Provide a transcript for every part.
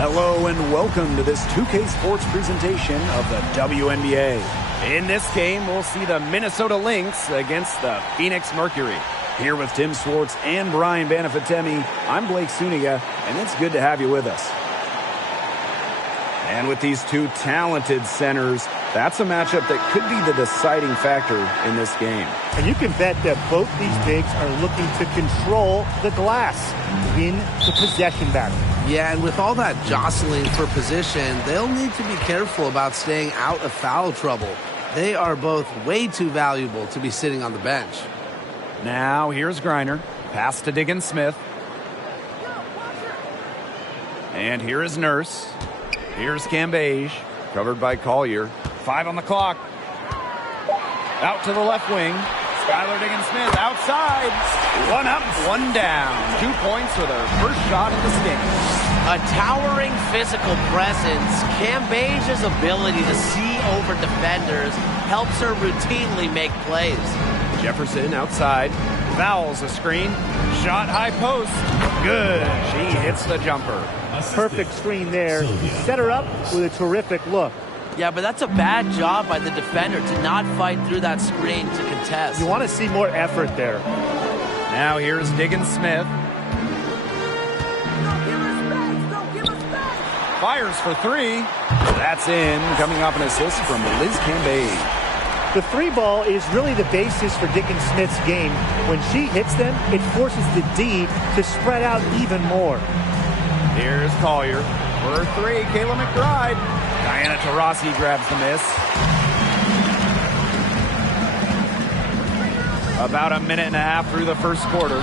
Hello and welcome to this 2K Sports presentation of the WNBA. In this game, we'll see the Minnesota Lynx against the Phoenix Mercury. Here with Tim Swartz and Brian Banafitemi, I'm Blake Suniga, and it's good to have you with us. And with these two talented centers, that's a matchup that could be the deciding factor in this game. And you can bet that both these bigs are looking to control the glass, win the possession battle. Yeah, and with all that jostling for position, they'll need to be careful about staying out of foul trouble. They are both way too valuable to be sitting on the bench. Now here's Griner. Pass to Diggins Smith. And here is Nurse. Here's Cambage, covered by Collier. 5 on the clock. Out to the left wing. Skylar Diggins-Smith outside. 1 up, 1 down. 2 points with her first shot of this game. A towering physical presence. Cambage's ability to see over defenders helps her routinely make plays. Jefferson outside. Fouls a screen. Shot high post. Good. She hits the jumper. Perfect screen there. Set her up with a terrific look. Yeah, but that's a bad job by the defender to not fight through that screen to contest. You want to see more effort there. Now here's Diggins-Smith. Fires for 3. That's in. Coming off an assist from Liz Cambage. The 3 ball is really the basis for Diggins-Smith's game. When she hits them, it forces the D to spread out even more. Here's Collier. For 3, Kayla McBride. Diana Taurasi grabs the miss. About a minute and a half through the first quarter.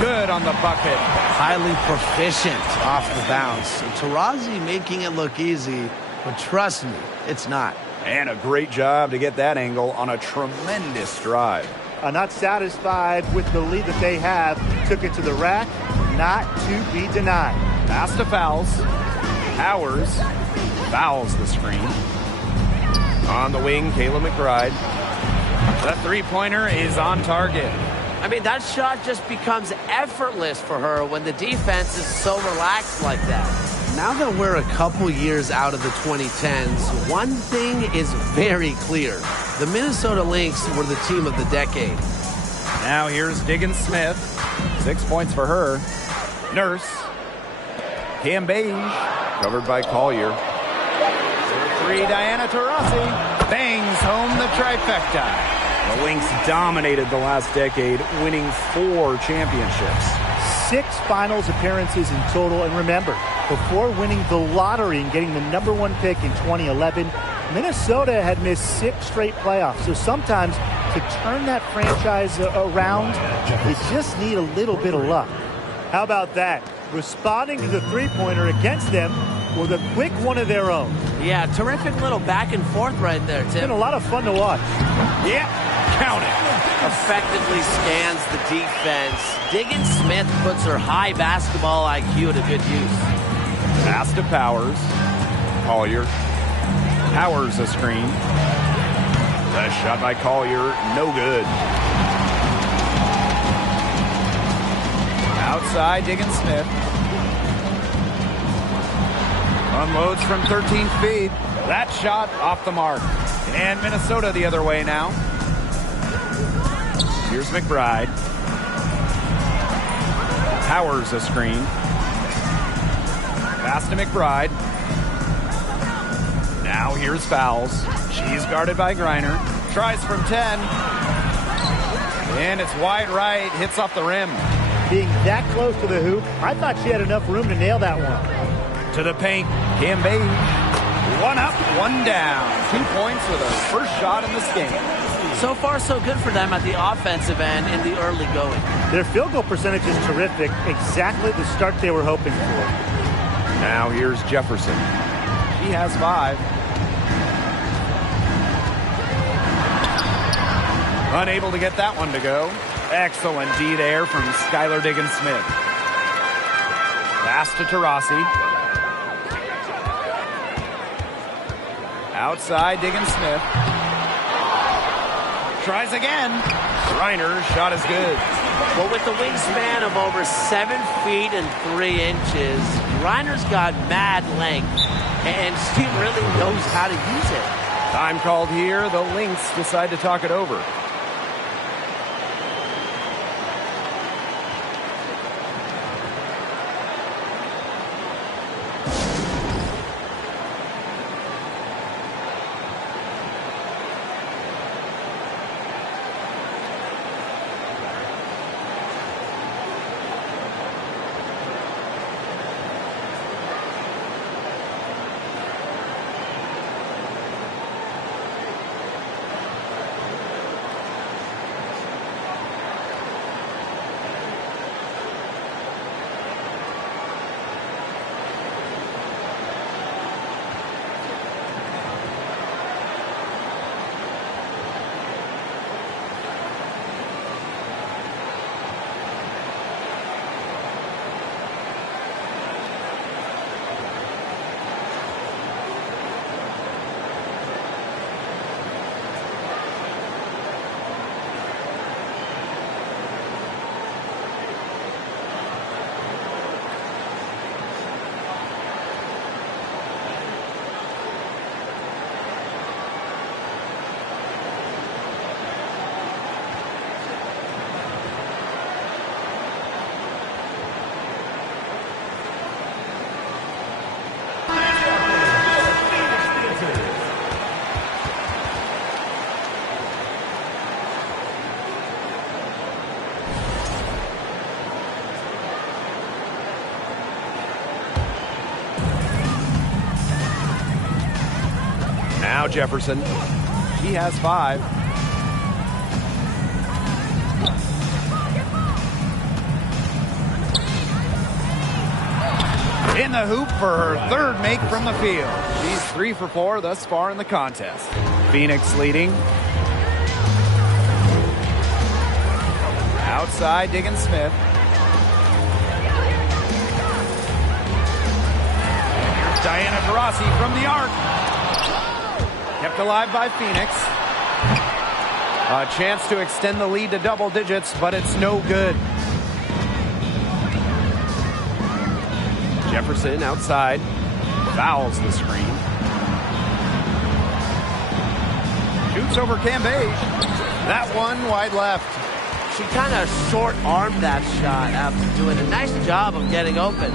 Good on the bucket. Highly proficient off the bounce. Taurasi making it look easy, but trust me, it's not. And a great job to get that angle on a tremendous drive. Not satisfied with the lead that they have. Took it to the rack. Not to be denied. Pass to Fouls. Powers fouls the screen. On the wing, Kayla McBride. The three-pointer is on target. I mean, that shot just becomes effortless for her when the defense is so relaxed like that. Now that we're a couple years out of the 2010s, one thing is very clear. The Minnesota Lynx were the team of the decade. Now here's Diggins-Smith. 6 points for her. Nurse. Cambage, covered by Collier. 3, Diana Taurasi. Bangs home the trifecta. The Lynx dominated the last decade, winning 4 championships. 6 finals appearances in total. And remember, before winning the lottery and getting the #1 pick in 2011, Minnesota had missed 6 straight playoffs. So sometimes to turn that franchise around, you just need a little bit of luck. How about that? Responding to the three-pointer against them with a quick one of their own. Yeah, terrific little back and forth right there, Tim. It's been a lot of fun to watch. Yeah, count it. Effectively scans the defense. Diggins-Smith puts her high basketball IQ to good use. Pass to Powers. Collier. Powers a screen. The shot by Collier, no good. Outside, Diggins-Smith. Unloads from 13 feet. That shot off the mark. And Minnesota the other way now. Here's McBride. Powers a screen. Pass to McBride. Now here's Fouls. She's guarded by Griner. Tries from 10. And it's wide right. Hits off the rim. Being that close to the hoop, I thought she had enough room to nail that one. To the paint, Cambage. 1 up, 1 down. 2 points with her first shot in this game. So far, so good for them at the offensive end in the early going. Their field goal percentage is terrific. Exactly the start they were hoping for. Now here's Jefferson. He has 5. Unable to get that one to go. Excellent D there from Skylar Diggins-Smith. Pass to Taurasi. Outside, Diggins-Smith. Tries again. Reiner's shot is good. Well, with the wingspan of over 7 feet and 3 inches, Reiner's got mad length, and she really knows how to use it. Time called here. The Lynx decide to talk it over. Now Jefferson. He has 5. In the hoop for her third make from the field. She's 3 for 4 thus far in the contest. Phoenix leading. Outside, Diggins Smith. Here's Diana Taurasi from the arc. Kept alive by Phoenix. A chance to extend the lead to double digits, but it's no good. Jefferson outside. Fouls the screen. Shoots over Cambage. That one wide left. She kind of short-armed that shot after doing a nice job of getting open.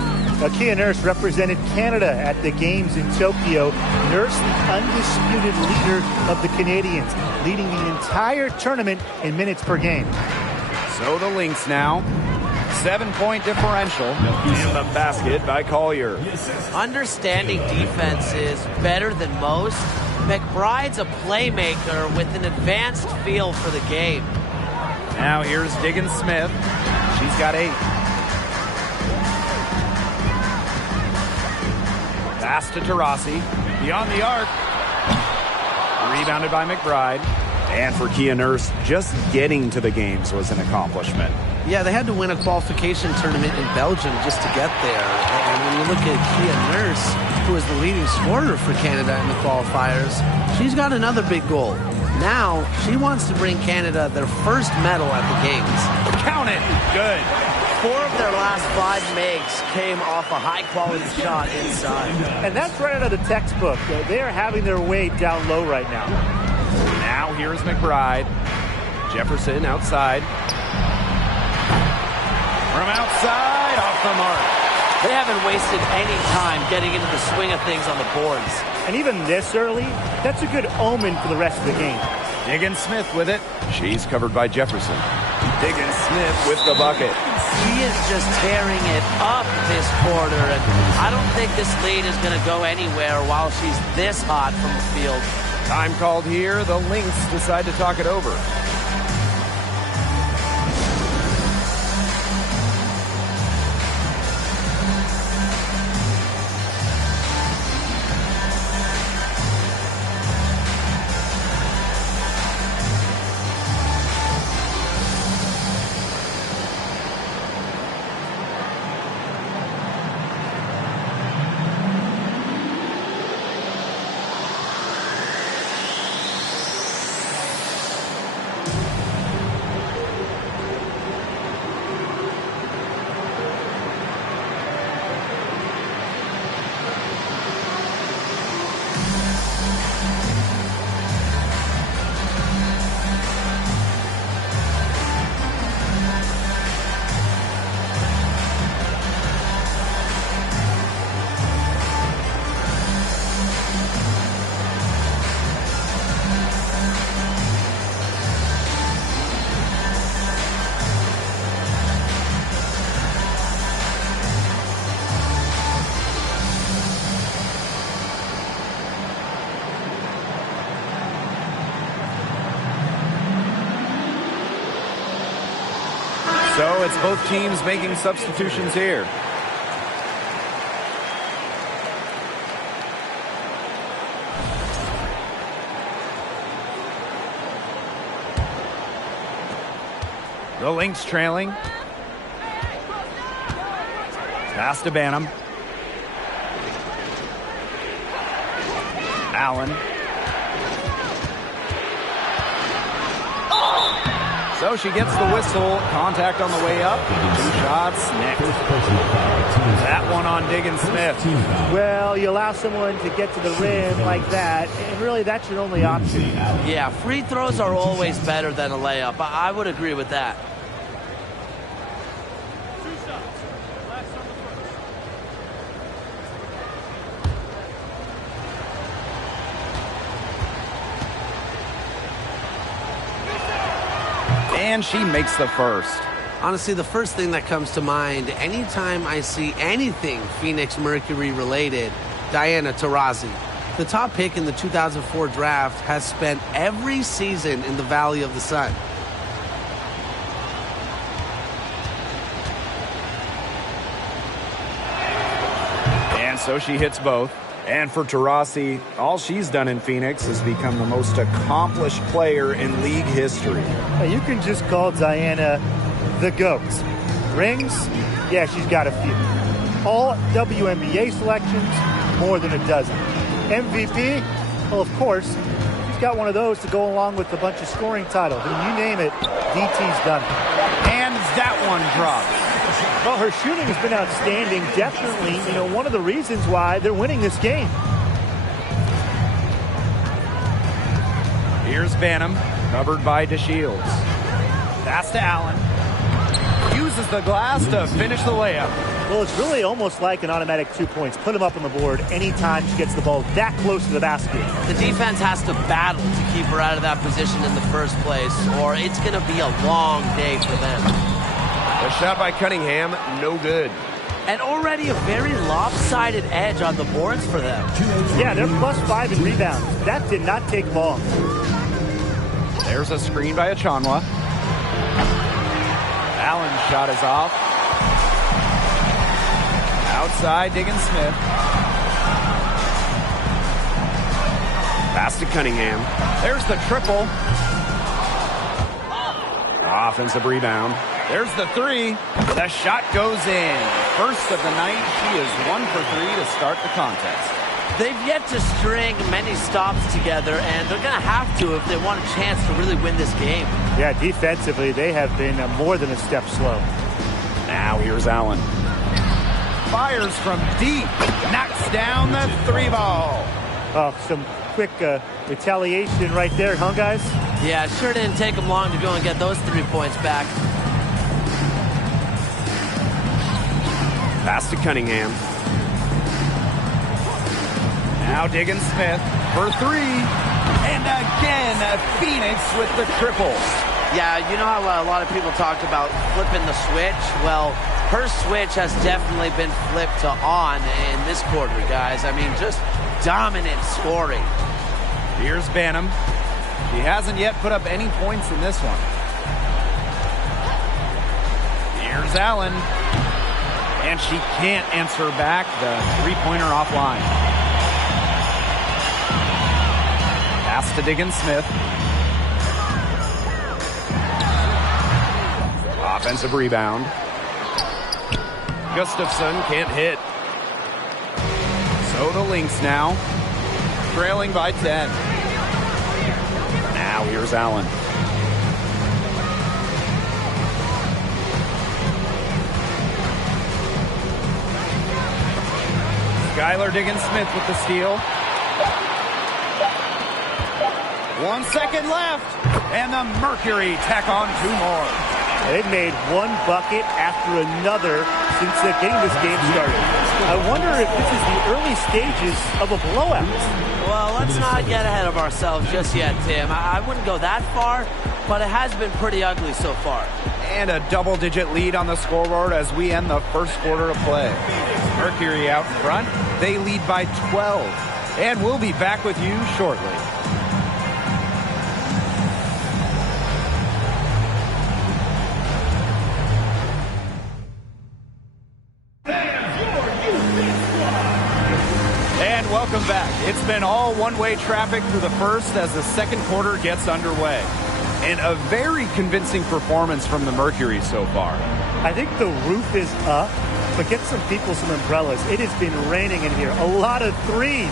Kia Nurse represented Canada at the games in Tokyo. Nurse, the undisputed leader of the Canadians, leading the entire tournament in minutes per game. So the Lynx now. 7-point differential in the basket by Collier. Understanding defense is better than most. McBride's a playmaker with an advanced feel for the game. Now here's Diggins Smith. She's got 8. Pass to Taurasi. Beyond the arc. Rebounded by McBride. And for Kia Nurse, just getting to the games was an accomplishment. Yeah, they had to win a qualification tournament in Belgium just to get there. And when you look at Kia Nurse, who is the leading scorer for Canada in the qualifiers, she's got another big goal. Now, she wants to bring Canada their first medal at the Games. Count it. Good. 4 of their last 5 makes came off a high-quality shot inside. And that's right out of the textbook. They are having their way down low right now. Now here's McBride. Jefferson outside. From outside, off the mark. They haven't wasted any time getting into the swing of things on the boards. And even this early, that's a good omen for the rest of the game. Diggins Smith with it. She's covered by Jefferson. Diggins Smith with the bucket. She is just tearing it up this quarter, and I don't think this lead is going to go anywhere while she's this hot from the field. Time called here. The Lynx decide to talk it over. So it's both teams making substitutions here. The Lynx trailing. Pass to Banham. Allen. So she gets the whistle. Contact on the way up. 2 shots next. That one on Diggins Smith. Well, you allow someone to get to the rim like that, and really that's your only option. Yeah, free throws are always better than a layup. I would agree with that. And she makes the first. Honestly, the first thing that comes to mind anytime I see anything Phoenix Mercury related, Diana Taurasi. The top pick in the 2004 draft has spent every season in the Valley of the Sun. And so she hits both. And for Taurasi, all she's done in Phoenix has become the most accomplished player in league history. You can just call Diana the GOAT. Rings? Yeah, she's got a few. All WNBA selections? More than a dozen. MVP? Well, of course, she's got one of those to go along with a bunch of scoring titles. And you name it, DT's done it. And that one dropped. Well, her shooting has been outstanding. Definitely, one of the reasons why they're winning this game. Here's Banham, covered by DeShields. Pass to Allen. Uses the glass to finish the layup. Well, it's really almost like an automatic 2 points. Put them up on the board anytime she gets the ball that close to the basket. The defense has to battle to keep her out of that position in the first place, or it's going to be a long day for them. A shot by Cunningham, no good. And already a very lopsided edge on the boards for them. Yeah, they're +5 in rebounds. That did not take long. There's a screen by Achanwa. Allen's shot is off. Outside, Diggins Smith. Pass to Cunningham. There's the triple. Offensive rebound. There's the three. The shot goes in. First of the night. She is 1 for 3 to start the contest. They've yet to string many stops together, and they're going to have to if they want a chance to really win this game. Yeah, defensively, they have been more than a step slow. Now here's Allen. Fires from deep. Knocks down the 3-ball. Oh, some quick retaliation right there, huh, guys? Yeah, it sure didn't take them long to go and get those 3 points back. Pass to Cunningham. Now Diggins Smith for 3. And again, Phoenix with the triple. Yeah, you know how a lot of people talked about flipping the switch? Well, her switch has definitely been flipped to on in this quarter, guys. I mean, just dominant scoring. Here's Banham. He hasn't yet put up any points in this one. Here's Allen. And she can't answer back the three-pointer offline. Pass to Diggins Smith. Offensive rebound. Gustafson can't hit. So the Lynx now, trailing by 10. Now here's Allen. Skylar Diggins Smith with the steal. 1 second left, and the Mercury tack on 2 more. They've made one bucket after another since getting this game started. I wonder if this is the early stages of a blowout. Well, let's not get ahead of ourselves just yet, Tim. I wouldn't go that far, but it has been pretty ugly so far. And a double-digit lead on the scoreboard as we end the first quarter of play. Mercury out front. They lead by 12. And we'll be back with you shortly. And welcome back. It's been all one-way traffic through the first as the second quarter gets underway. And a very convincing performance from the Mercury so far. I think the roof is up, but get some people some umbrellas. It has been raining in here. A lot of threes.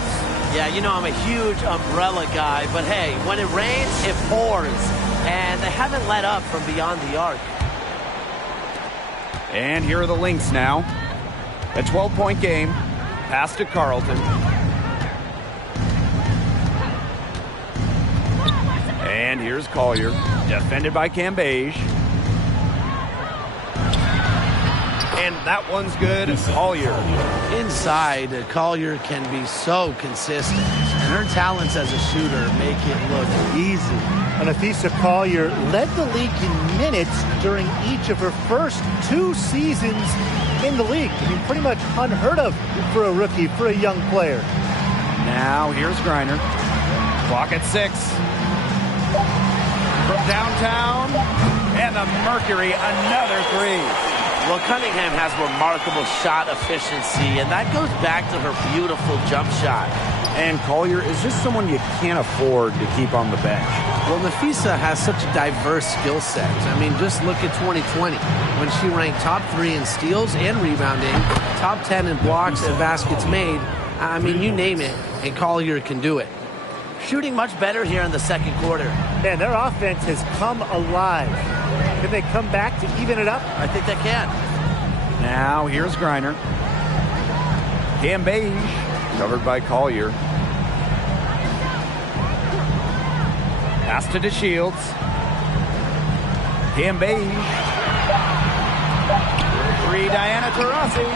Yeah, you know I'm a huge umbrella guy, but hey, when it rains, it pours. And they haven't let up from beyond the arc. And here are the Lynx now. A 12-point game. Pass to Carlton. And here's Collier. Defended by Cambage. And that one's good. Collier. Inside, Collier can be so consistent. And her talents as a shooter make it look easy. And Afisa Collier led the league in minutes during each of her first 2 seasons in the league. I mean, pretty much unheard of for a rookie, for a young player. Now here's Griner. Clock at 6. From downtown. And the Mercury, another 3. Well, Cunningham has remarkable shot efficiency, and that goes back to her beautiful jump shot. And Collier is just someone you can't afford to keep on the bench. Well, Nafisa has such a diverse skill set. I mean, just look at 2020 when she ranked top 3 in steals and rebounding, top 10 in blocks and baskets made. I mean, you name it, and Collier can do it. Shooting much better here in the second quarter. Man, their offense has come alive. Can they come back to even it up? I think they can. Now here's Griner. Cambage, covered by Collier. Pass to DeShields. Cambage. 3, Diana Taurasi.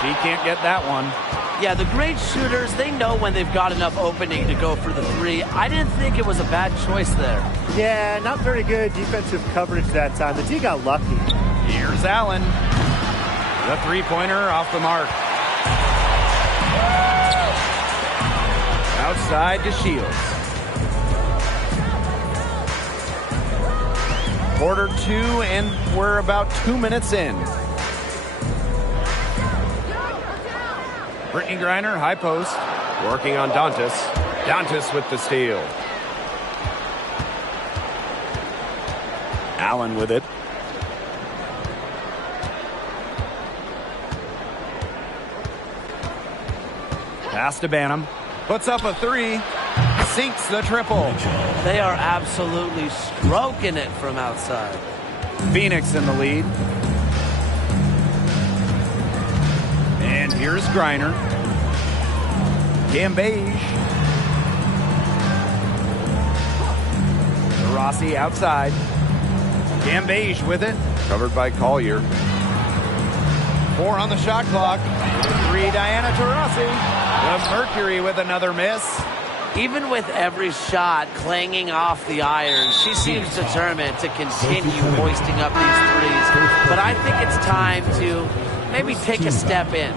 She can't get that one. Yeah, the great shooters, they know when they've got enough opening to go for the 3. I didn't think it was a bad choice there. Yeah, not very good defensive coverage that time. The D got lucky. Here's Allen. The 3-pointer off the mark. Outside to Shields. Quarter 2, and we're about 2 minutes in. Brittany Griner, high post, working on Dantas. Dantas with the steal. Allen with it. Pass to Banham. Puts up a 3. Sinks the triple. They are absolutely stroking it from outside. Phoenix in the lead. And here's Griner. Cambage. Rossi outside. Cambage with it. Covered by Collier. 4 on the shot clock. 3, Diana Taurasi. The Mercury with another miss. Even with every shot clanging off the iron, she seems determined to continue hoisting up these threes. But I think it's time to maybe take a step in.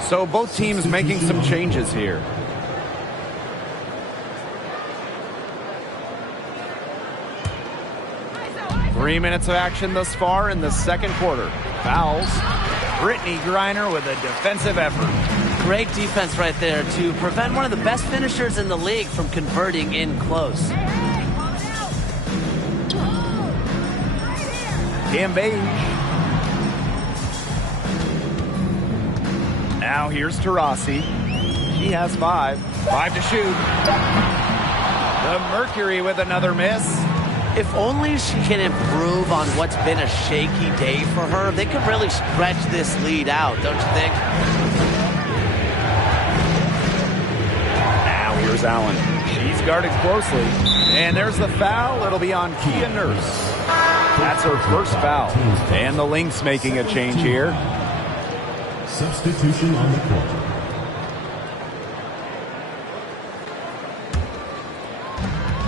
So both teams making some changes here. Three minutes of action thus far in the second quarter. Fouls. Brittany Griner with a defensive effort. Great defense right there to prevent one of the best finishers in the league from converting in close. Cambage. Now here's Taurasi. He has 5. 5 to shoot. The Mercury with another miss. If only she can improve on what's been a shaky day for her, they could really stretch this lead out, don't you think? Now here's Allen. She's guarded closely. And there's the foul. It'll be on Kia Nurse. That's her first foul. And the Lynx making a change here. Substitution on the court.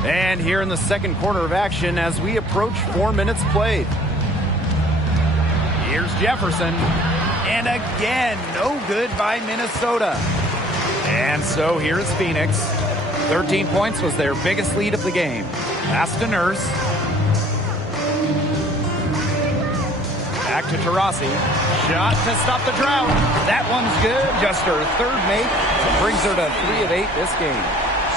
And here in the second quarter of action as we approach 4 minutes played. Here's Jefferson. And again, no good by Minnesota. And so here's Phoenix. 13 points was their biggest lead of the game. Pass to Nurse. Back to Taurasi. Shot to stop the drought. That one's good. Just her third make. It brings her to 3 of 8 this game.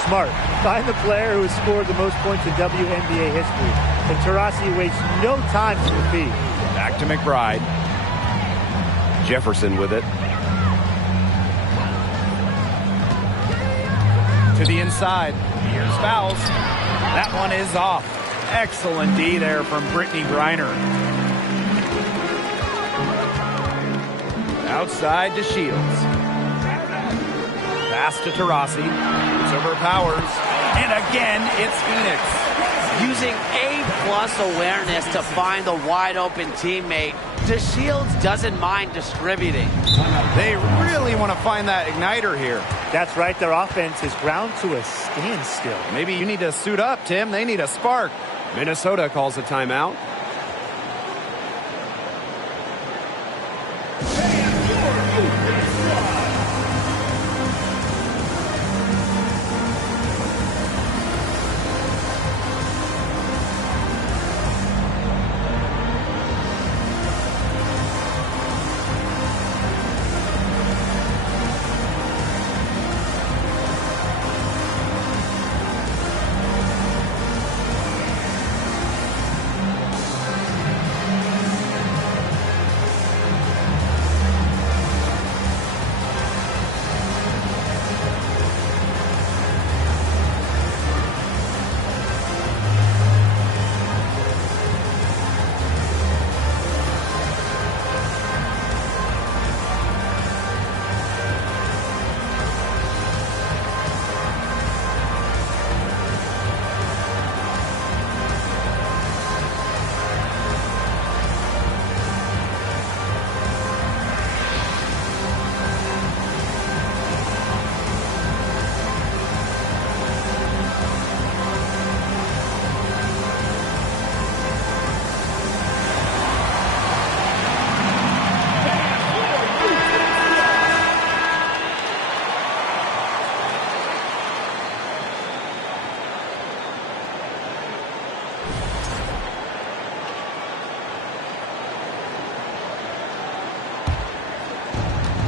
Smart. Find the player who has scored the most points in WNBA history. And Taurasi wastes no time to the feed. Back to McBride. Jefferson with it. To the inside. Here's fouls. That one is off. Excellent D there from Brittany Griner. Outside to Shields. Pass to Taurasi. It's over Powers. And again, it's Phoenix. Using A-plus awareness to find the wide-open teammate, DeShields doesn't mind distributing. They really want to find that igniter here. That's right. Their offense is ground to a standstill. Maybe you need to suit up, Tim. They need a spark. Minnesota calls a timeout.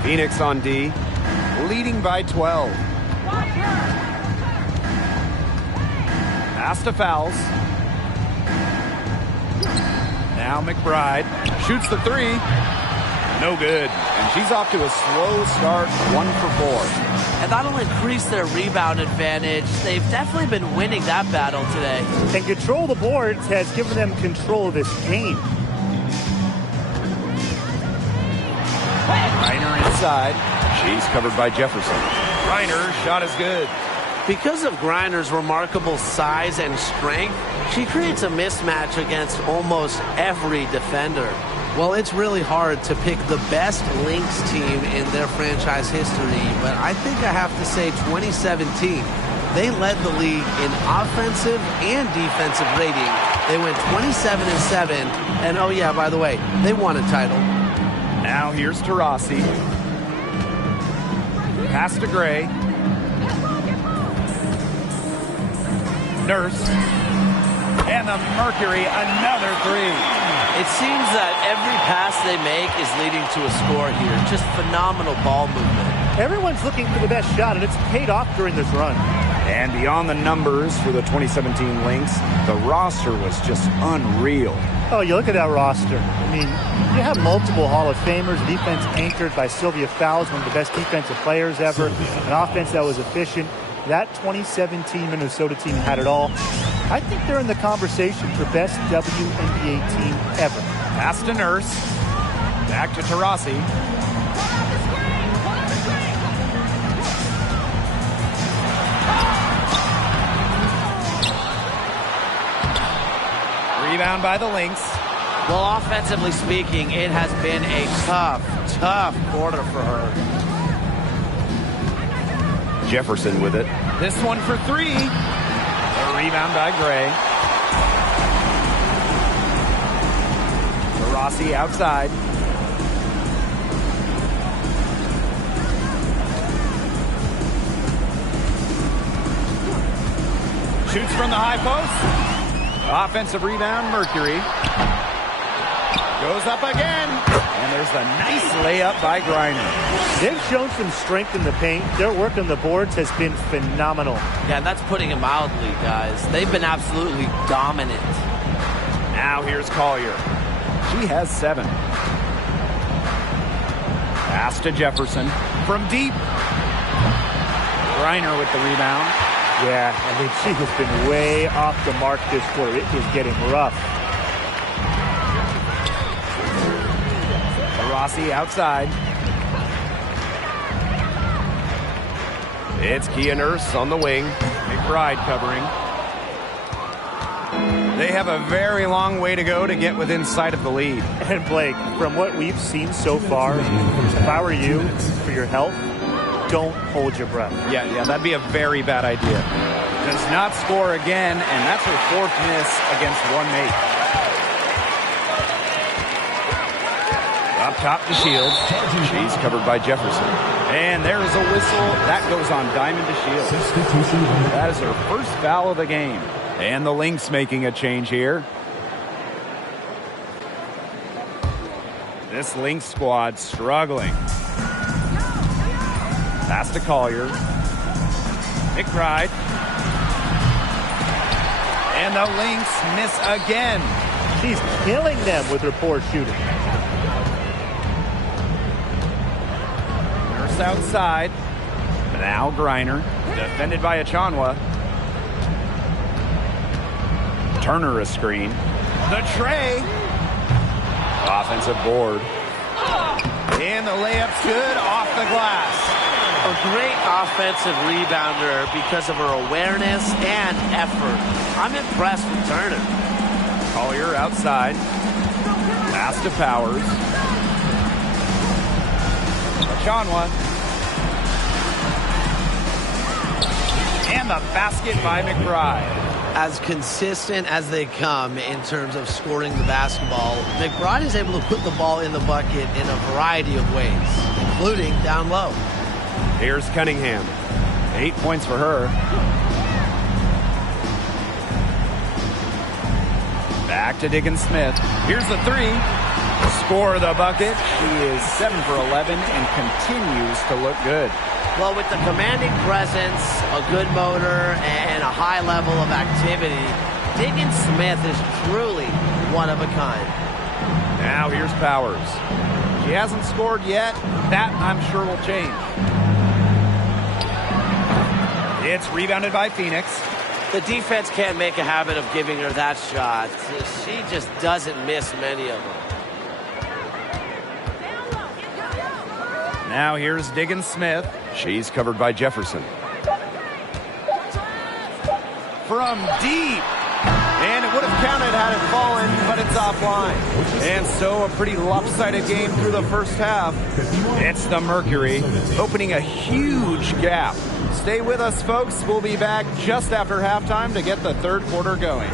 Phoenix on D, leading by 12. Pass to Fouls. Now McBride shoots the 3. No good. And she's off to a slow start, 1 for 4. And that'll increase their rebound advantage. They've definitely been winning that battle today. And control the boards has given them control of this game. Griner inside. She's covered by Jefferson. Griner's shot is good. Because of Griner's remarkable size and strength, she creates a mismatch against almost every defender. Well, it's really hard to pick the best Lynx team in their franchise history, but I think I have to say 2017. They led the league in offensive and defensive rating. They went 27-7, and oh yeah, by the way, they won a title. Now here's Taurasi. Pass to Gray. Nurse. And the Mercury, another 3. It seems that every pass they make is leading to a score here. Just phenomenal ball movement. Everyone's looking for the best shot, and it's paid off during this run. And beyond the numbers for the 2017 Lynx, the roster was just unreal. Oh, you look at that roster. I mean, you have multiple Hall of Famers, defense anchored by Sylvia Fowles, one of the best defensive players ever, an offense that was efficient. That 2017 Minnesota team had it all. I think they're in the conversation for best WNBA team ever. Pass to Nurse. Back to Taurasi. Rebound by the Lynx. Well, offensively speaking, it has been a tough quarter for her. Jefferson with it. This one for 3. A rebound by Gray. Taurasi outside. Shoots from the high post. Offensive rebound, Mercury. Goes up again. And there's a nice layup by Griner. They've shown some strength in the paint. Their work on the boards has been phenomenal. Yeah, that's putting it mildly, guys. They've been absolutely dominant. Now here's Collier. She has 7. Pass to Jefferson from deep. Griner with the rebound. Yeah, I mean, she has been way off the mark this quarter. It is getting rough. Rossi outside. It's Kia Nurse on the wing. McBride covering. They have a very long way to go to get within sight of the lead. And Blake, from what we've seen so far, if I were you, for your health, don't hold your breath. Yeah, that'd be a very bad idea. Does not score again, and that's her 4th miss against one mate. Up top to Shields. She's covered by Jefferson. And there's a whistle. That goes on Diamond to Shields. That is her first foul of the game. And the Lynx making a change here. This Lynx squad struggling. Pass to Collier. McBride. And the Lynx miss again. She's killing them with her poor shooting. Nurse outside. Now Griner. Defended by Achanwa. Turner a screen. The tray. Offensive board. And the layup's good off the glass. A great offensive rebounder because of her awareness and effort. I'm impressed with Turner. Collier outside. Pass to Powers. Achanwa. And the basket by McBride. As consistent as they come in terms of scoring the basketball, McBride is able to put the ball in the bucket in a variety of ways, including down low. Here's Cunningham. 8 points for her. Back to Diggins-Smith. Here's the 3. Score the bucket. She is 7 for 11 and continues to look good. Well, with the commanding presence, a good motor, and a high level of activity, Diggins-Smith is truly one of a kind. Now here's Powers. She hasn't scored yet. That, I'm sure, will change. It's rebounded by Phoenix. The defense can't make a habit of giving her that shot. She just doesn't miss many of them. Now here's Diggins-Smith. She's covered by Jefferson. From deep. And it would have counted had it fallen, but it's offline. And so a pretty lopsided game through the first half. It's the Mercury opening a huge gap. Stay with us, folks. We'll be back just after halftime to get the third quarter going.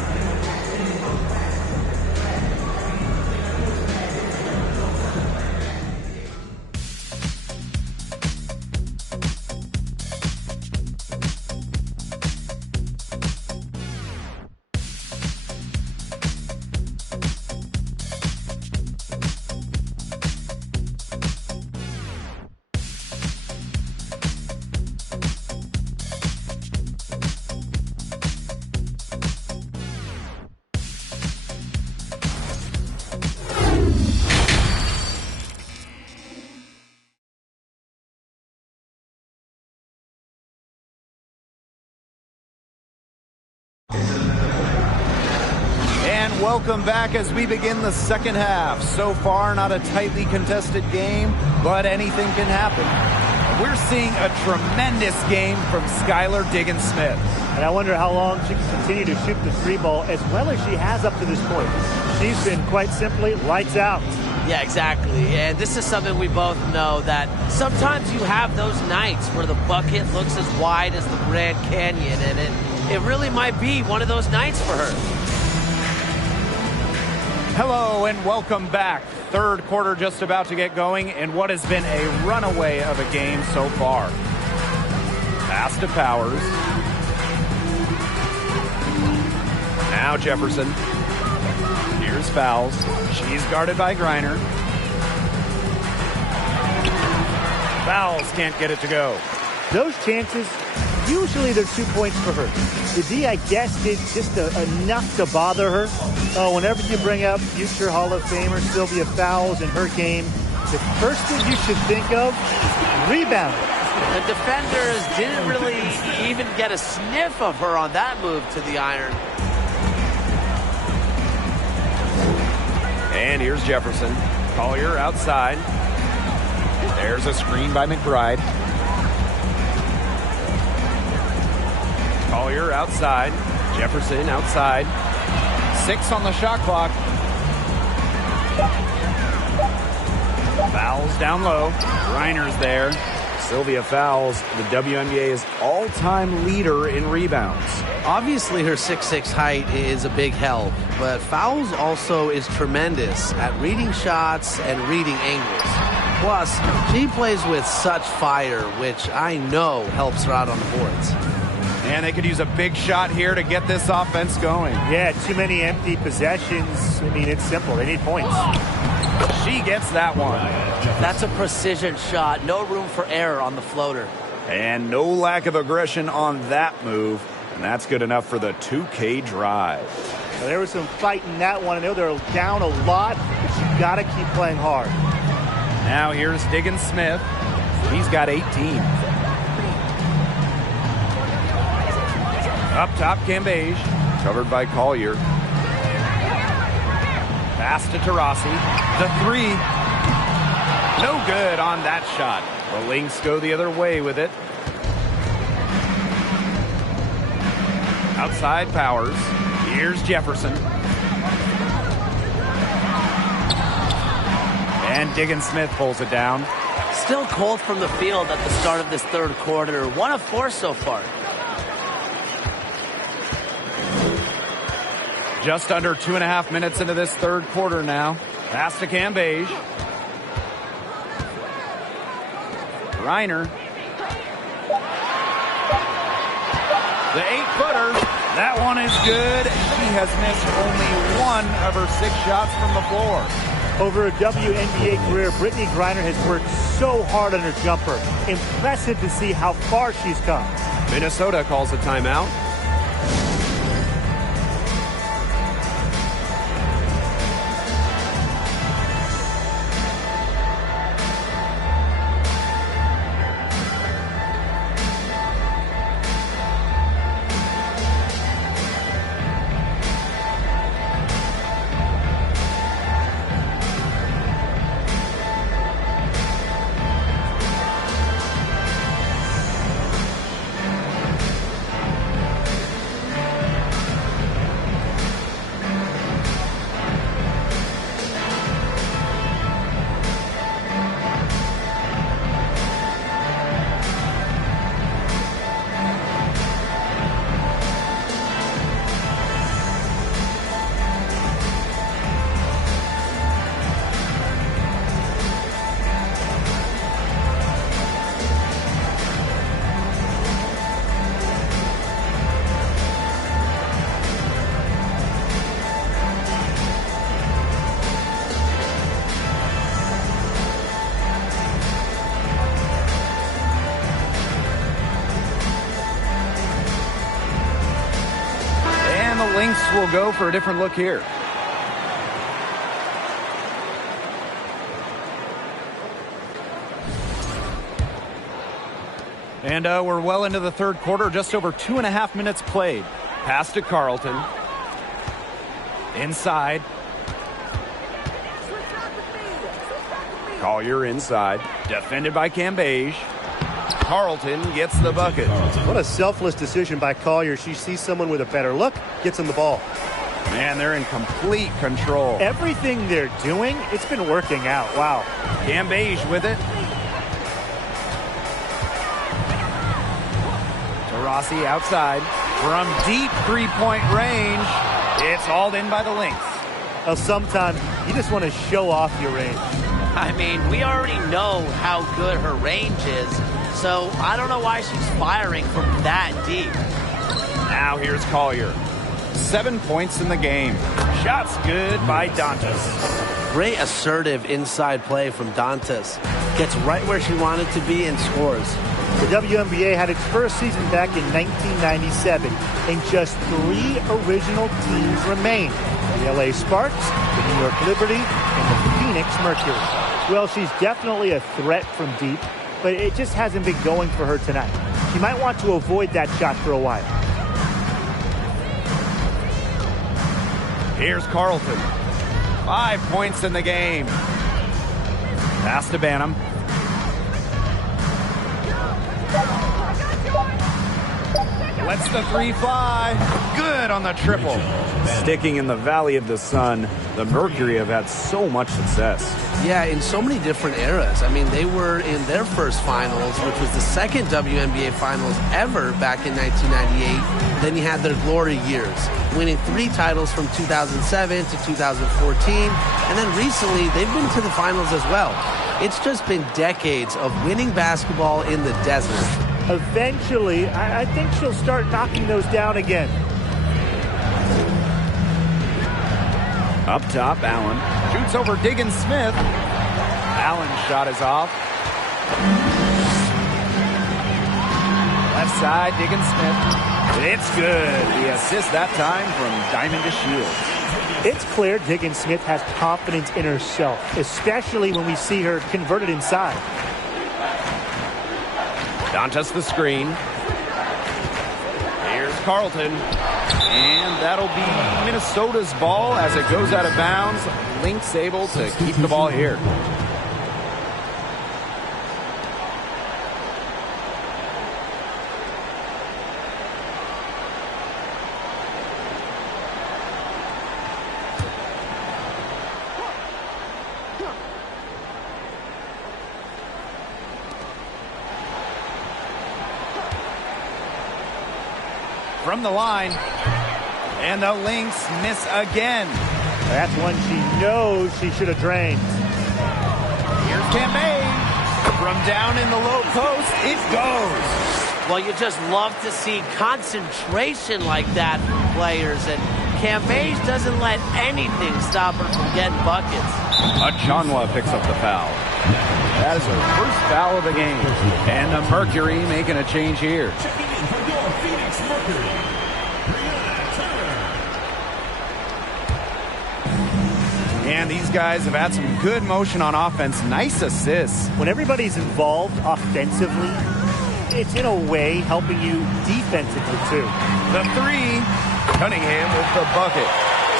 Welcome back as we begin the second half. So far, not a tightly contested game, but anything can happen. We're seeing a tremendous game from Skylar Diggins-Smith. And I wonder how long she can continue to shoot the 3 ball as well as she has up to this point. She's been quite simply lights out. Yeah, exactly. And this is something we both know, that sometimes you have those nights where the bucket looks as wide as the Grand Canyon, and it really might be one of those nights for her. Hello and welcome back. Third quarter just about to get going in what has been a runaway of a game so far. Pass to Powers. Now Jefferson. Here's Here's Fowles. She's guarded by Griner. Fowles can't get it to go. Those chances, usually they're 2 points for her. The D, I guess, did just enough to bother her. Whenever you bring up future Hall of Famer Sylvia Fowles in her game, the first thing you should think of is rebound. The defenders didn't really even get a sniff of her on that move to the iron. And here's Jefferson. Collier outside. There's a screen by McBride. Collier outside. Jefferson outside. 6 on the shot clock. Fowles down low. Reiner's there. Sylvia Fowles, the WNBA's all-time leader in rebounds. Obviously, her 6'6" height is a big help, but Fowles also is tremendous at reading shots and reading angles. Plus, she plays with such fire, which I know helps her out on the boards. And they could use a big shot here to get this offense going. Yeah, too many empty possessions. I mean, it's simple. They need points. She gets that one. That's a precision shot. No room for error on the floater. And no lack of aggression on that move. And that's good enough for the 2K drive. Well, there was some fight in that one. I know they're down a lot, but you got to keep playing hard. Now here's Diggins Smith. He's got 18. Up top, Cambage. Covered by Collier. Pass to Taurasi. The 3. No good on that shot. The Lynx go the other way with it. Outside Powers. Here's Jefferson. And Diggins Smith pulls it down. Still cold from the field at the start of this third quarter. 1 of 4 so far. Just under 2.5 minutes into this third quarter now. Pass to Cambage. Reiner. The 8-footer. That one is good. She has missed only 1 of her 6 shots from the floor. Over a WNBA career, Brittany Griner has worked so hard on her jumper. Impressive to see how far she's come. Minnesota calls a timeout. Lynx will go for a different look here. And we're well into the third quarter, just over 2.5 minutes played. Pass to Carlton. Inside. Collier inside. Defended by Cambage. Carlton gets the bucket. What a selfless decision by Collier. She sees someone with a better look, gets him the ball. Man, they're in complete control. Everything they're doing, it's been working out. Wow. Cambage with it. Taurasi outside. From deep three-point range, it's hauled in by the Lynx. Well, sometimes you just want to show off your range. I mean, we already know how good her range is, so I don't know why she's firing from that deep. Now here's Collier. 7 points in the game. Shots good by Dantas. Great assertive inside play from Dantas. Gets right where she wanted to be and scores. The WNBA had its first season back in 1997, and just 3 original teams remain. The LA Sparks, the New York Liberty, and the Phoenix Mercury. Well, she's definitely a threat from deep, but it just hasn't been going for her tonight. She might want to avoid that shot for a while. Here's Carlton. 5 points in the game. Pass to Banham. Lets the 3 fly. Good on the triple. Sticking in the Valley of the Sun, the Mercury have had so much success. Yeah, in so many different eras. I mean, they were in their first finals, which was the second WNBA finals ever back in 1998. Then you had their glory years, winning 3 titles from 2007 to 2014. And then recently, they've been to the finals as well. It's just been decades of winning basketball in the desert. Eventually, I think she'll start knocking those down again. Up top, Allen shoots over Diggins Smith. Allen's shot is off. Left side, Diggins Smith. It's good. The assist that time from Diamond to Shields. It's clear Diggins Smith has confidence in herself, especially when we see her converted inside. Dantas the screen. Here's Carlton. And that'll be Minnesota's ball as it goes out of bounds. Lynx able to keep the ball here. From the line, and the Lynx miss again. That's one she knows she should have drained. Here's Cambay. From down in the low post, it goes. Well, you just love to see concentration like that from players, and Cambay doesn't let anything stop her from getting buckets. Achanwa picks up the foul. That is her first foul of the game. And the Mercury making a change here. And these guys have had some good motion on offense. Nice assists. When everybody's involved offensively, it's in a way helping you defensively too. The 3, Cunningham with the bucket.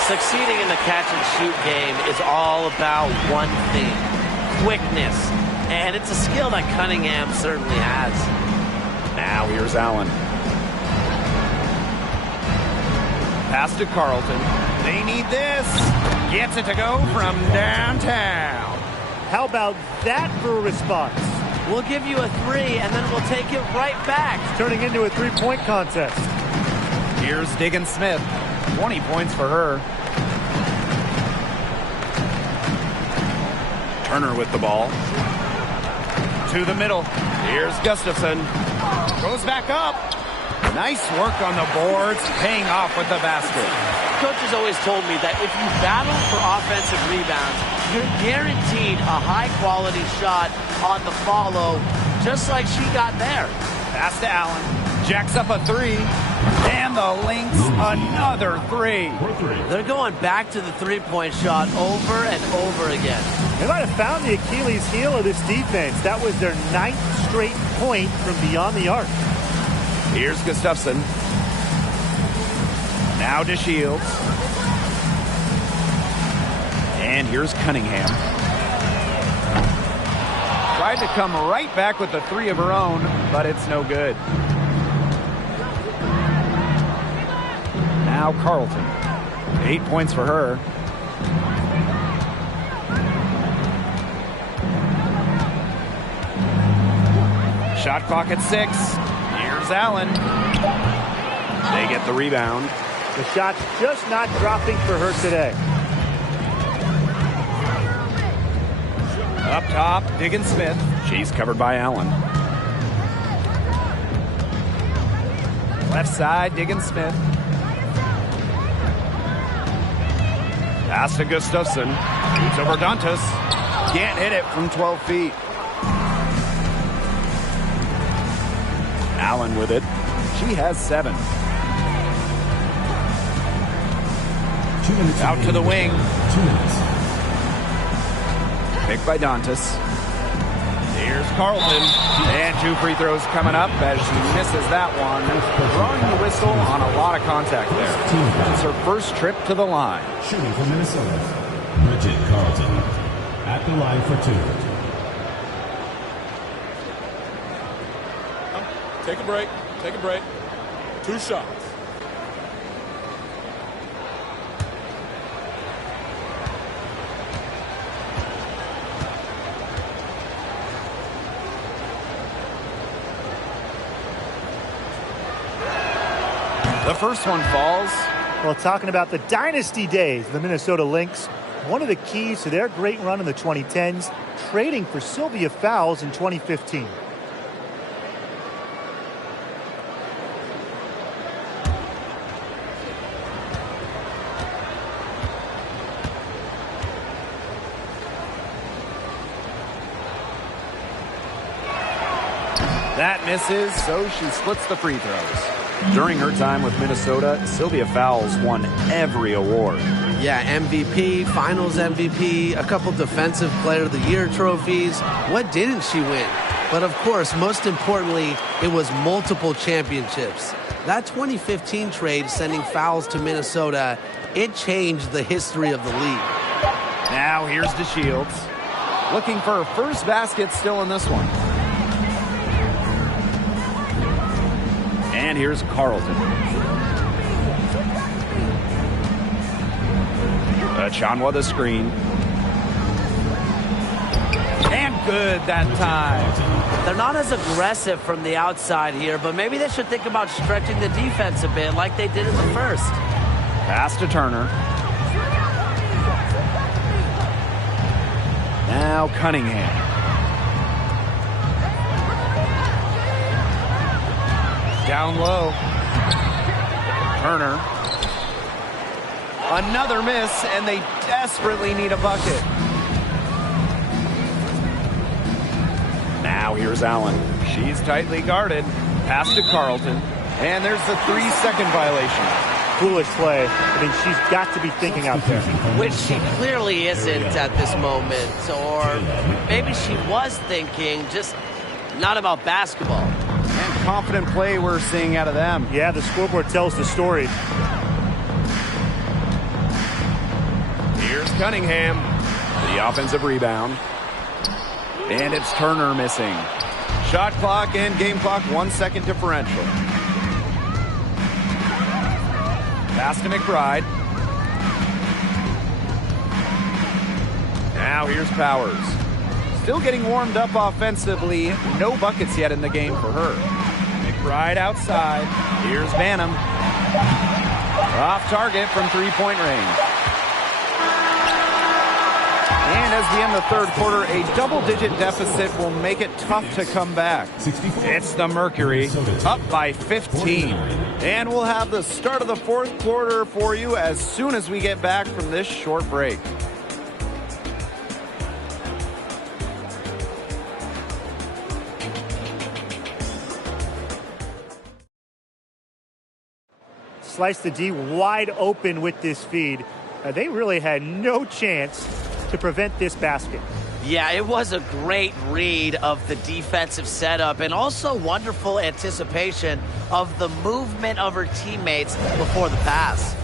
Succeeding in the catch-and-shoot game is all about one thing: quickness. And it's a skill that Cunningham certainly has. Now here's Allen. Pass to Carlton. They need this. Gets it to go from downtown. How about that for a response? We'll give you a 3, and then we'll take it right back. It's turning into a 3-point contest. Here's Diggins Smith. 20 points for her. Turner with the ball. To the middle. Here's Gustafson. Goes back up. Nice work on the boards, paying off with the basket. Coach has always told me that if you battle for offensive rebounds, you're guaranteed a high-quality shot on the follow, just like she got there. Pass to Allen. Jacks up a 3. And the Lynx, another 3. They're going back to the three-point shot over and over again. They might have found the Achilles heel of this defense. That was their 9th straight point from beyond the arc. Here's Gustafson. Now to Shields. And here's Cunningham. Tried to come right back with the 3 of her own, but it's no good. Now Carlton. 8 points for her. Shot clock at 6. Here's Allen. They get the rebound. The shot's just not dropping for her today. Up top, Diggins Smith. She's covered by Allen. Left side, Diggins Smith. Pass to Gustafson. Shoots over Dantas. Can't hit it from 12 feet. Allen with it. She has 7. 2 minutes. Out to the wing. 2 minutes. Picked by Dantas. Here's Carlton. And 2 free throws coming up as she misses that one. Drawing the whistle on a lot of contact there. It's her first trip to the line. Shooting from Minnesota, Bridget Carlton. At the line for 2. Take a break. Take a break. 2 shots. The first one falls. Well, talking about the dynasty days of the Minnesota Lynx, one of the keys to their great run in the 2010s, trading for Sylvia Fowles in 2015. That misses, so she splits the free throws. During her time with Minnesota, Sylvia Fowles won every award. Yeah, MVP, Finals MVP, a couple Defensive Player of the Year trophies. What didn't she win? But of course, most importantly, it was multiple championships. That 2015 trade sending Fowles to Minnesota, it changed the history of the league. Now here's DeShields. Looking for her first basket still in this one. And here's Carlton. Chanwa the screen. And good that time. They're not as aggressive from the outside here, but maybe they should think about stretching the defense a bit like they did in the first. Pass to Turner. Now Cunningham. Down low. Turner. Another miss, and they desperately need a bucket. Now here's Allen. She's tightly guarded. Pass to Carlton. And there's the 3-second violation. Foolish play. I mean, she's got to be thinking out there. Which she clearly isn't at this moment. Or maybe she was thinking, just not about basketball. And confident play we're seeing out of them. Yeah, the scoreboard tells the story. Here's Cunningham. The offensive rebound. And it's Turner missing. Shot clock and game clock 1 second differential. Pass to McBride. Now here's Powers. Still getting warmed up offensively. No buckets yet in the game for her. McBride outside. Here's Banham. Off target from three-point range. And as we end the third quarter, a double-digit deficit will make it tough to come back. It's the Mercury, up by 15. And we'll have the start of the fourth quarter for you as soon as we get back from this short break. Slice the D wide open with this feed. They really had no chance to prevent this basket. Yeah, it was a great read of the defensive setup and also wonderful anticipation of the movement of her teammates before the pass.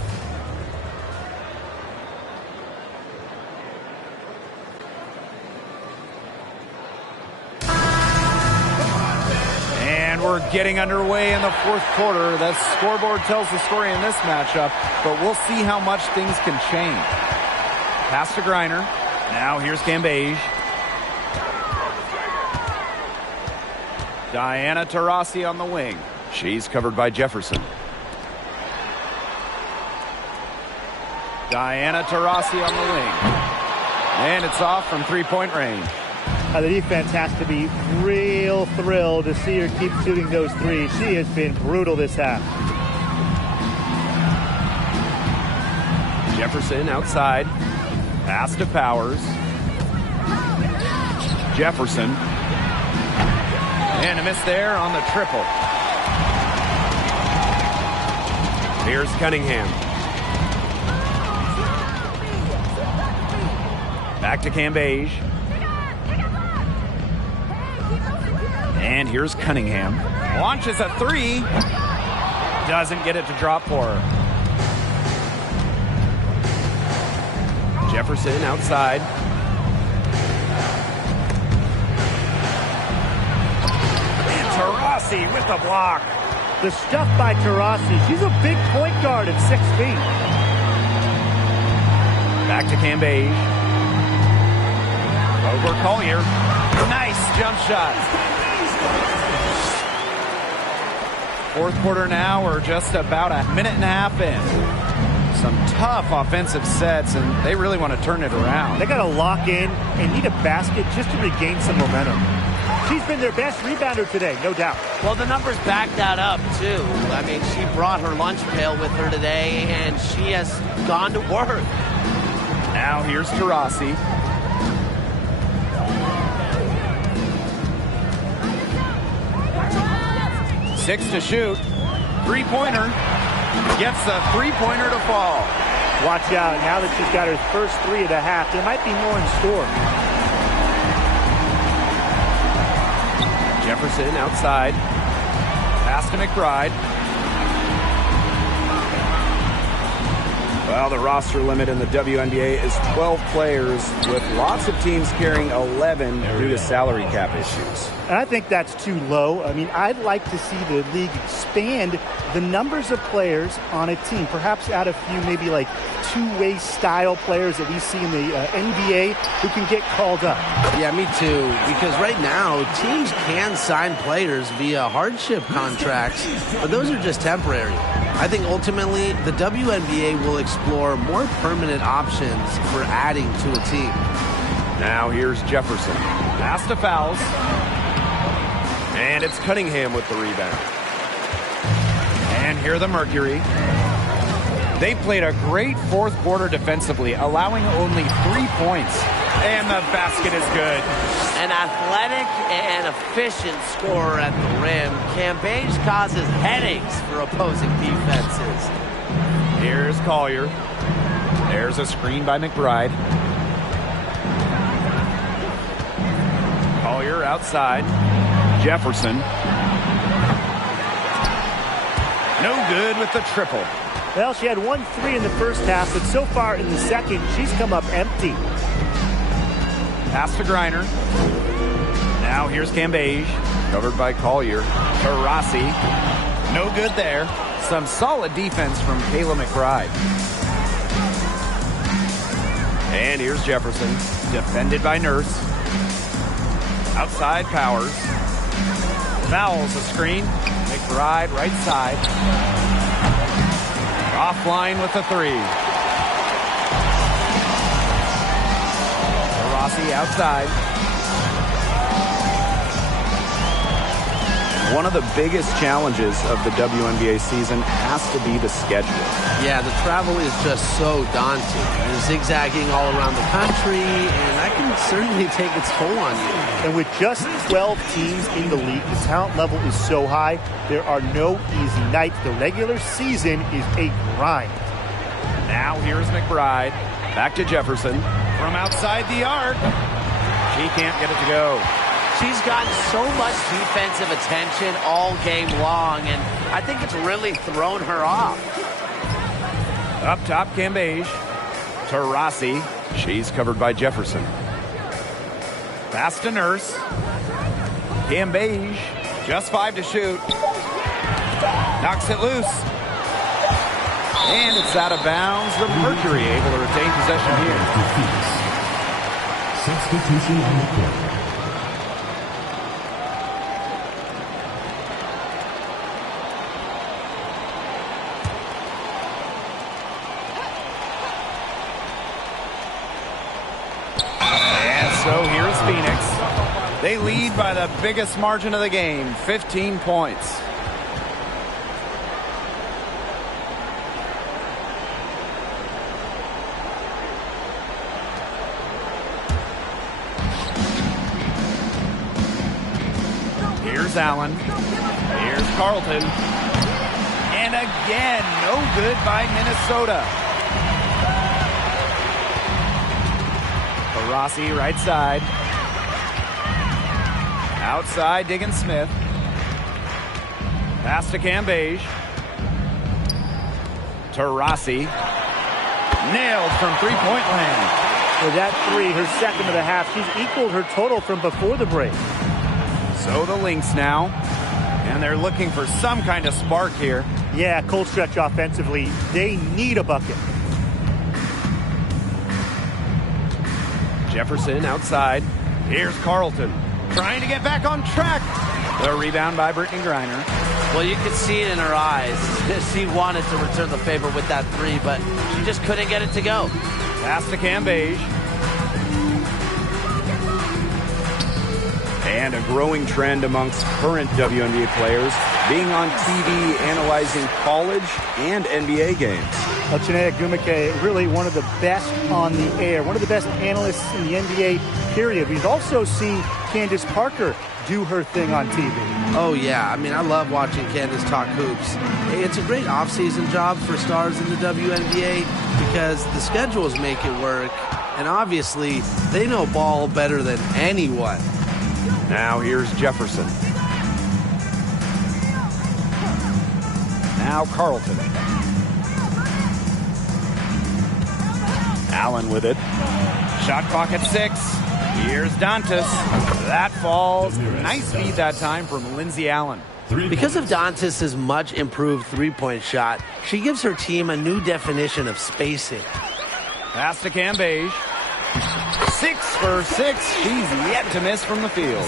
And we're getting underway in the fourth quarter. The scoreboard tells the story in this matchup, but we'll see how much things can change. Pass to Griner. Now here's Cambage. Diana Taurasi on the wing. She's covered by Jefferson. Diana Taurasi on the wing. And it's off from three-point range. The defense has to be real thrilled to see her keep shooting those threes. She has been brutal this half. Jefferson outside. Pass to Powers. Jefferson. And a miss there on the triple. Here's Cunningham. Back to Cambage. And here's Cunningham. Launches a three. Doesn't get it to drop for her. Jefferson outside. And Taurasi with the block. The stuff by Taurasi. She's a big point guard at 6 feet. Back to Cambage. Over Collier. Nice jump shot. Fourth quarter now. We're just about a minute and a half in. Some tough offensive sets, and they really want to turn it around. They got to lock in and need a basket just to regain some momentum. She's been their best rebounder today, no doubt. Well, the numbers back that up, too. I mean, she brought her lunch pail with her today, and she has gone to work. Now here's Taurasi. Six to shoot. Three-pointer. Gets the three-pointer to fall. Watch out. Now that she's got her first three of the half, there might be more in store. Jefferson outside. Pass to McBride. Well, the roster limit in the WNBA is 12 players, with lots of teams carrying 11 due to salary cap issues. And I think that's too low. I mean, I'd like to see the league expand the numbers of players on a team. Perhaps add a few maybe like two-way style players that we see in the NBA who can get called up. Yeah, me too. Because right now, teams can sign players via hardship contracts, but those are just temporary. I think ultimately the WNBA will explore more permanent options for adding to a team. Now here's Jefferson. Pass to Fouls. And it's Cunningham with the rebound. And here the Mercury. They played a great fourth quarter defensively, allowing only 3 points. And the basket is good. An athletic and efficient scorer at the rim. Cambage causes headaches for opposing defenses. Here's Collier. There's a screen by McBride. Collier outside. Jefferson. No good with the triple. Well, she had 1 3 in the first half, but so far in the second, she's come up empty. Pass to Griner. Now here's Cambage. Covered by Collier. Taurasi. No good there. Some solid defense from Kayla McBride. And here's Jefferson. Defended by Nurse. Outside Powers. Fouls a screen. McBride right side. Offline with the three. Rossi outside. One of the biggest challenges of the WNBA season has to be the schedule. Yeah, the travel is just so daunting. You're zigzagging all around the country, and that can certainly take its toll on you. And with just 12 teams in the league, the talent level is so high, there are no easy nights. The regular season is a grind. Now here's McBride. Back to Jefferson. From outside the arc. She can't get it to go. She's gotten so much defensive attention all game long, and I think it's really thrown her off. Up top, Cambage. Taurasi. She's covered by Jefferson. Pass to Nurse. Cambage. Just 5 to shoot. Knocks it loose. And it's out of bounds. The Mercury able to retain possession here. Substitution on the court. So here's Phoenix. They lead by the biggest margin of the game, 15 points. Here's Allen. Here's Carlton. And again, no good by Minnesota. Rossi, right side. Outside, Diggins Smith. Pass to Cambage. To Rossi. Nailed from three-point land. With that three, her second of the half, she's equaled her total from before the break. So the Lynx now. And they're looking for some kind of spark here. Yeah, cold stretch offensively. They need a bucket. Jefferson outside. Here's Carlton. Trying to get back on track. The rebound by Brittany Griner. Well, you could see it in her eyes. She wanted to return the favor with that three, but she just couldn't get it to go. Pass to Cambage. And a growing trend amongst current WNBA players being on TV analyzing college and NBA games. Chinea Gumake, really one of the best on the air, one of the best analysts in the NBA, period. We've also seen Candace Parker do her thing on TV. Oh, yeah. I mean, I love watching Candace talk hoops. It's a great off-season job for stars in the WNBA because the schedules make it work. And obviously, they know ball better than anyone. Now here's Jefferson. Now Carlton. Allen with it. Shot clock at 6. Here's Dantas. That falls. Nice feed that time from Lindsay Allen. Because of Dantas' much improved three-point shot, she gives her team a new definition of spacing. Pass to Cambage. 6 for 6. She's yet to miss from the field.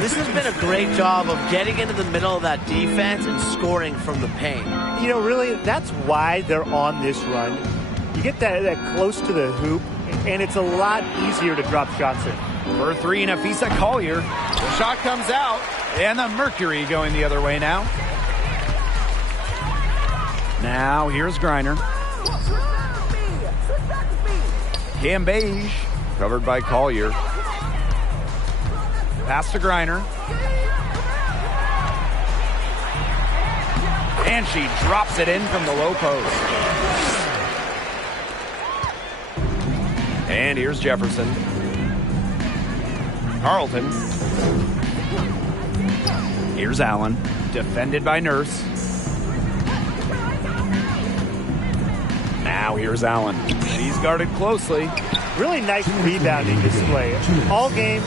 This has been a great job of getting into the middle of that defense and scoring from the paint. You know, really, that's why they're on this run. You get that close to the hoop, and it's a lot easier to drop shots in. For 3, Nafisa Collier. The shot comes out, and the Mercury going the other way now. Now here's Griner. Cambage, covered by Collier. Pass to Griner. And she drops it in from the low post. And here's Jefferson. Carlton. Here's Allen. Defended by Nurse. Now here's Allen. She's guarded closely. Really nice rebounding display. All game,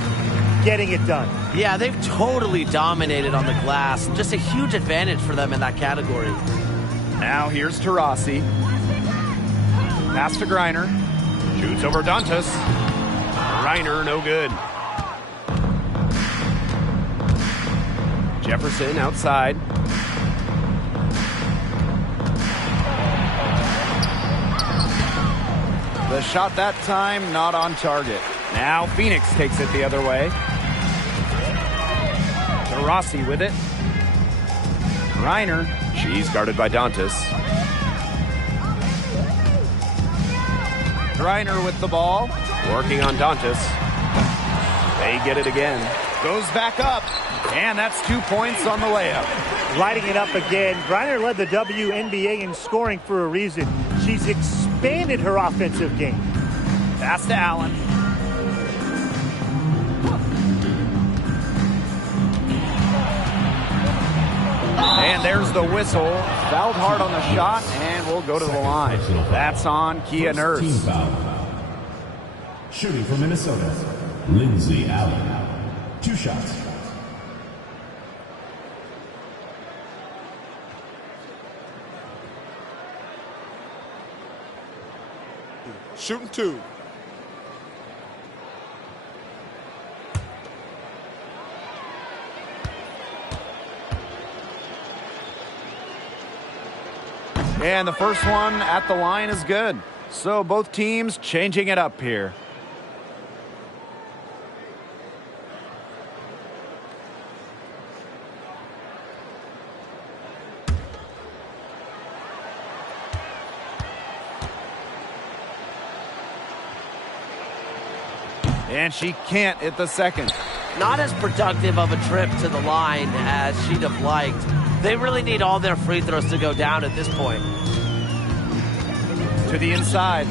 getting it done. Yeah, they've totally dominated on the glass. Just a huge advantage for them in that category. Now here's Taurasi. Pass to Griner. Shoots over Dantas. Griner, no good. Jefferson outside. The shot that time not on target. Now Phoenix takes it the other way. Taurasi with it. Griner. She's guarded by Dantas. Griner with the ball. Working on Dantas. They get it again. Goes back up. And that's 2 points on the layup. Lighting it up again. Griner led the WNBA in scoring for a reason. She's expanded her offensive game. Pass to Allen. And there's the whistle. Fouled hard on the shot, and we'll go to the line. That's on Kia Nurse. Team foul. Shooting for Minnesota, Lindsay Allen. 2 shots. Shooting 2. And the first one at the line is good. So both teams changing it up here. And she can't hit the second. not as productive of a trip to the line as she'd have liked. They really need all their free throws to go down at this point. To the inside.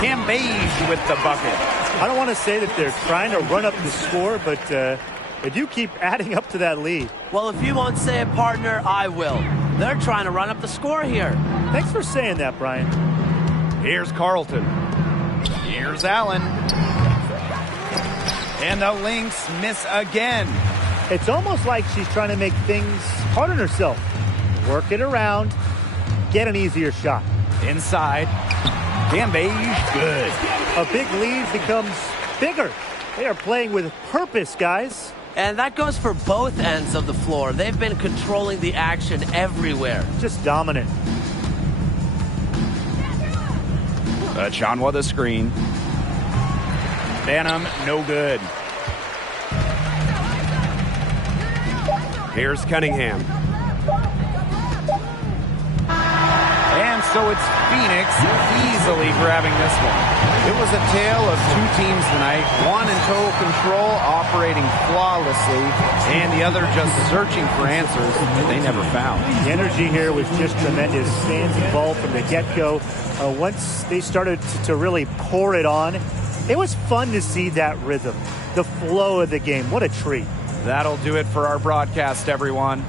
Cam Beige with the bucket. I don't want to say that they're trying to run up the score, but they do keep adding up to that lead. Well, if you won't say it, partner, I will. They're trying to run up the score here. Thanks for saying that, Brian. Here's Carlton. Here's Allen. And the Lynx miss again. It's almost like she's trying to make things hard on herself. Work it around, get an easier shot. Inside. Cam Beige, good. A big lead becomes bigger. They are playing with purpose, guys. And that goes for both ends of the floor. They've been controlling the action everywhere. Just dominant. Chanwa the screen. Banham, no good. Here's Cunningham. And so it's Phoenix easily grabbing this one. It was a tale of two teams tonight. One in total control, operating flawlessly, and the other just searching for answers that they never found. The energy here was just tremendous. Fans involved from the get-go. Once they started to really pour it on, it was fun to see that rhythm, the flow of the game. What a treat. That'll do it for our broadcast, everyone.